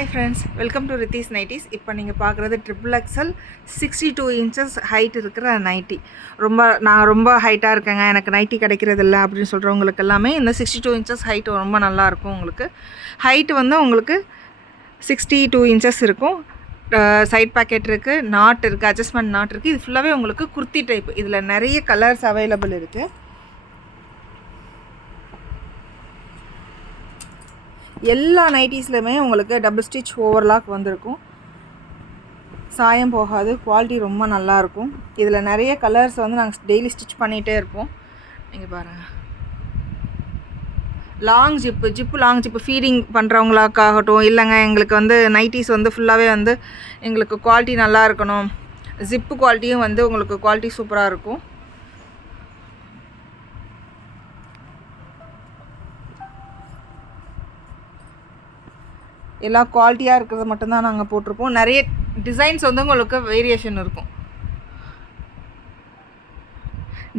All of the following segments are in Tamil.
Hi friends, welcome to Ritheesh nighties. இப்போ நீங்கள் பார்க்குறது XXL 62 இன்ச்சஸ் ஹைட் இருக்கிற நைட்டி. நான் ரொம்ப ஹைட்டாக இருக்கேங்க, எனக்கு நைட்டி கிடைக்கிறதில்ல அப்படின்னு சொல்கிறவங்களுக்கு எல்லாமே இந்த 62 இன்ச்சஸ் ஹைட் ரொம்ப நல்லாயிருக்கும். உங்களுக்கு ஹைட்டு வந்து உங்களுக்கு 62 இன்ச்சஸ் இருக்கும். சைட் பாக்கெட் இருக்குது, நாட் இருக்குது, அட்ஜஸ்ட்மெண்ட் நாட் இருக்குது. இது ஃபுல்லாகவே உங்களுக்கு குர்த்தி டைப். இதில் நிறைய கலர்ஸ் அவைலபிள் இருக்குது. எல்லா நைட்டிஸ்லையுமே உங்களுக்கு டபுள் ஸ்டிச் ஓவர்லாக் வந்திருக்கும். சாயம் போகாது, குவாலிட்டி ரொம்ப நல்லாயிருக்கும். இதில் நிறைய கலர்ஸ் வந்து நாங்கள் டெய்லி ஸ்டிச் பண்ணிகிட்டே இருப்போம். நீங்கள் பாருங்கள், லாங் ஜிப்பு ஃபீடிங் பண்ணுறவங்களுக்காகட்டும், இல்லைங்க எங்களுக்கு வந்து நைட்டிஸ் வந்து ஃபுல்லாகவே வந்து எங்களுக்கு குவாலிட்டி நல்லா இருக்கணும், ஜிப்பு குவாலிட்டியும் வந்து உங்களுக்கு குவாலிட்டி சூப்பராக இருக்கும். எல்லா குவாலிட்டியாக இருக்கிறது மட்டும்தான் நாங்கள் போட்டிருப்போம். நிறைய டிசைன்ஸ் வந்து உங்களுக்கு வேரியேஷன் இருக்கும்.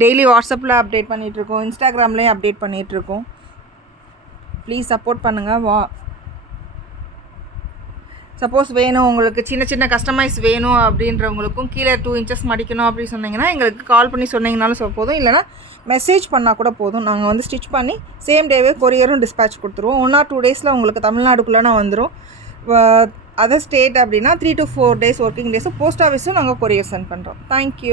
டெய்லி வாட்ஸ்அப்பில் அப்டேட் பண்ணிகிட்ருக்கோம், இன்ஸ்டாகிராம்லேயும் அப்டேட் பண்ணிகிட்ருக்கோம். ப்ளீஸ் சப்போர்ட் பண்ணுங்கள். சப்போஸ் வேணும் உங்களுக்கு சின்ன கஸ்டமைஸ் வேணும் அப்படின்றவங்களுக்கும் கீழே 2 இன்ச்சஸ் மடிக்கணும் அப்படின்னு சொன்னீங்கன்னா எங்களுக்கு கால் பண்ணி சொன்னீங்கனாலும் போதும், இல்லைனா மெசேஜ் பண்ணால் கூட போதும். நாங்கள் வந்து ஸ்டிச் பண்ணி சேம் டேவே கொரியரும் டிஸ்பேச் கொடுத்துருவோம். 1 or 2 டேஸில் உங்களுக்கு தமிழ்நாடுக்குள்ளே வந்துடும். அதர் ஸ்டேட் அப்படின்னா 3 to 4 days ஒர்க்கிங் டேஸும் போஸ்ட் ஆஃபீஸும் நாங்கள் கொரியர் சென்ட் பண்ணுறோம். தேங்க்யூ.